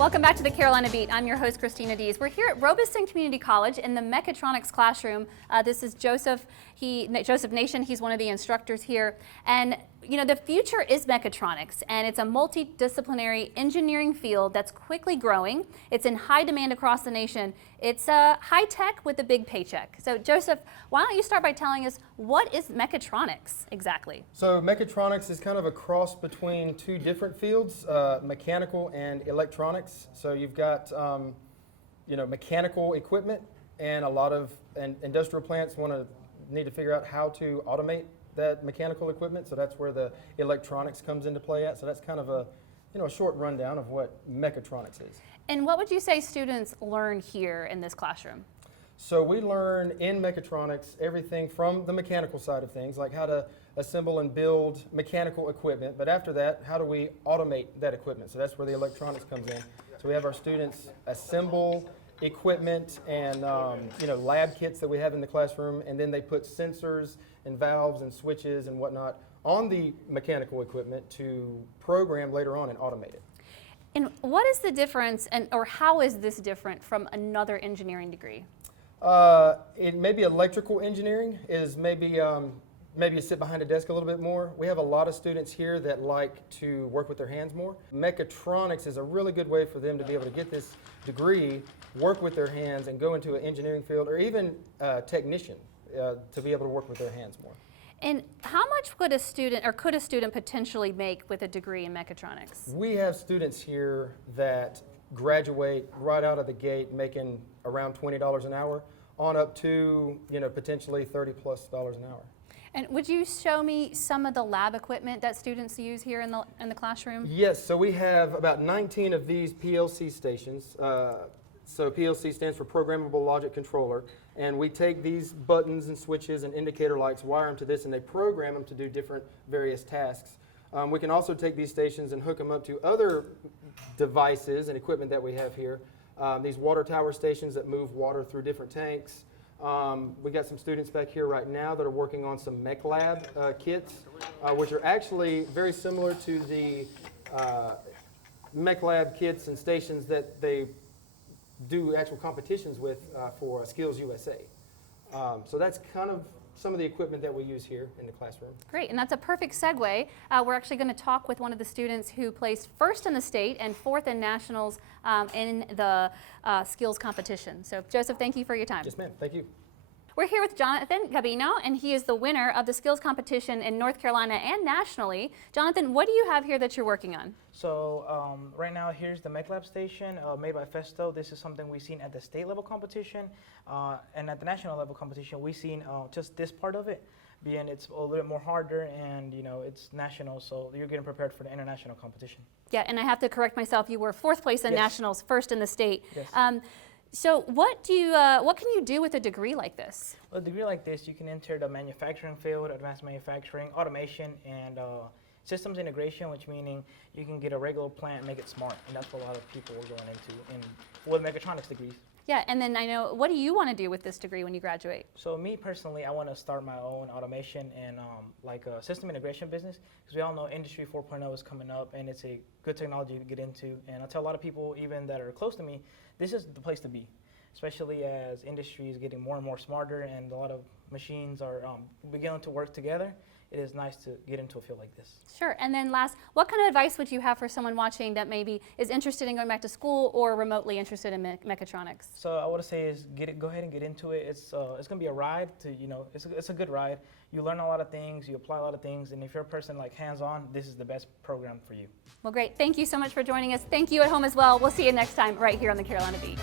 Welcome back to the Carolina Beat. I'm your host, Christina Dees. We're here at Robeson Community College in the Mechatronics classroom. This is Joseph Nation. He's one of the instructors here. And you know, the future is mechatronics, and it's a multidisciplinary engineering field that's quickly growing. It's in high demand across the nation. It's high tech with a big paycheck. So Joseph, why don't you start by telling us, what is mechatronics exactly? So mechatronics is kind of a cross between two different fields, mechanical and electronics. So you've got mechanical equipment, and a lot of industrial plants need to figure out how to automate that mechanical equipment, so that's where the electronics comes into play at. So that's kind of a short rundown of what mechatronics is. And what would you say students learn here in this classroom? So we learn in mechatronics everything from the mechanical side of things, like how to assemble and build mechanical equipment, but after that, how do we automate that equipment? So that's where the electronics comes in. So we have our students assemble equipment and lab kits that we have in the classroom, and then they put sensors and valves and switches and whatnot on the mechanical equipment to program later on and automate it. And what is the difference, or how is this different from another engineering degree? Maybe electrical engineering is maybe you sit behind a desk a little bit more. We have a lot of students here that like to work with their hands more. Mechatronics is a really good way for them to be able to get this degree, work with their hands, and go into an engineering field, or even technician, to be able to work with their hands more. And how much could a student potentially make with a degree in mechatronics? We have students here that graduate right out of the gate making around $20 an hour, on up to potentially $30+ an hour. And would you show me some of the lab equipment that students use here in the classroom? Yes, so we have about 19 of these PLC stations. So PLC stands for Programmable Logic Controller, and we take these buttons and switches and indicator lights, wire them to this, and they program them to do different various tasks. We can also take these stations and hook them up to other devices and equipment that we have here. These water tower stations that move water through different tanks. We got some students back here right now that are working on some Mech Lab kits, which are actually very similar to the Mech Lab kits and stations that they do actual competitions with for Skills USA. So that's kind of some of the equipment that we use here in the classroom. Great, and that's a perfect segue. We're actually going to talk with one of the students who placed first in the state and fourth in nationals in the skills competition. So Joseph, thank you for your time. Yes, ma'am. Thank you. We're here with Jonathan Gabino, and he is the winner of the skills competition in North Carolina and nationally. Jonathan, what do you have here that you're working on? So right now, here's the Mech Lab station made by Festo. This is something we've seen at the state level competition, and at the national level competition, we've seen just this part of it, being it's a little bit more harder, and it's national, so you're getting prepared for the international competition. Yeah, and I have to correct myself. You were fourth place in nationals, first in the state. Yes. So what can you do with a degree like this? Well, a degree like this, you can enter the manufacturing field, advanced manufacturing, automation, and systems integration, which meaning you can get a regular plant and make it smart, and that's what a lot of people are going into with mechatronics degrees. Yeah, and then I know, what do you want to do with this degree when you graduate? So me personally, I want to start my own automation and like a system integration business, because we all know Industry 4.0 is coming up, and it's a good technology to get into. And I tell a lot of people, even that are close to me, this is the place to be, especially as industry is getting more and more smarter, and a lot of machines are beginning to work together. It is nice to get into a field like this. Sure, and then last, what kind of advice would you have for someone watching that maybe is interested in going back to school or remotely interested in mechatronics? So I would say is go ahead and get into it. It's going to be a ride it's a good ride. You learn a lot of things, you apply a lot of things, and if you're a person like hands-on, this is the best program for you. Well, great. Thank you so much for joining us. Thank you at home as well. We'll see you next time right here on the Carolina Beat.